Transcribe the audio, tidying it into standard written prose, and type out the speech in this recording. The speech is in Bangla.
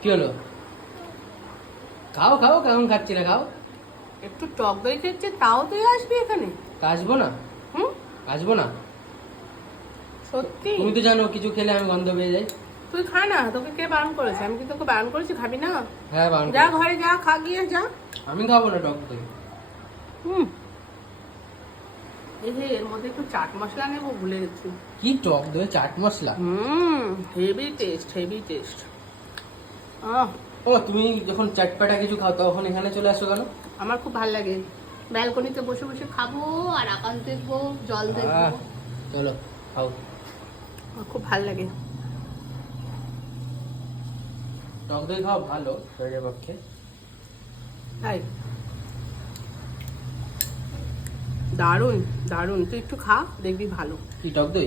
কি হলো? খাও খাও, কেমন খাচ্ছি না, খাও। একটু টক দই খেচ্ছে তাও তুই আসবি এখানে? আসবো না? হুম? আসবো না? সত্যি? তুমি তো জানো কিছু খেলে আমি গন্ধ পেয়ে যাই। তুই খা না, তোকে কে বারণ করেছে? আমি কি তোকে বারণ করেছি খাবি না? হ্যাঁ, বারণ যা করো। ঘরে যা, খা গিয়ে যা। আমি খাবো না টক দই। হুম। এই যে এর মধ্যে একটু চাট মশলা নেবো, ভুলে গেছি। কি টক দই chaat masala? Heavy taste, heavy taste. ও, তুমি যখন চাটপাটা কিছু খাও তখন এখানে চলে আসো কেন? আমার খুব ভালো লাগে, ব্যালকনিতে বসে বসে খাবো আর আকাশ দেখবো, জল দেখবো। চলো খাও। আমার খুব ভালো লাগে। টক দই খাওয়া ভালো শরীরের পক্ষে। তাই দারুণ দারুণ, তুই একটু খা, দেখবি ভালো। কি টক দই?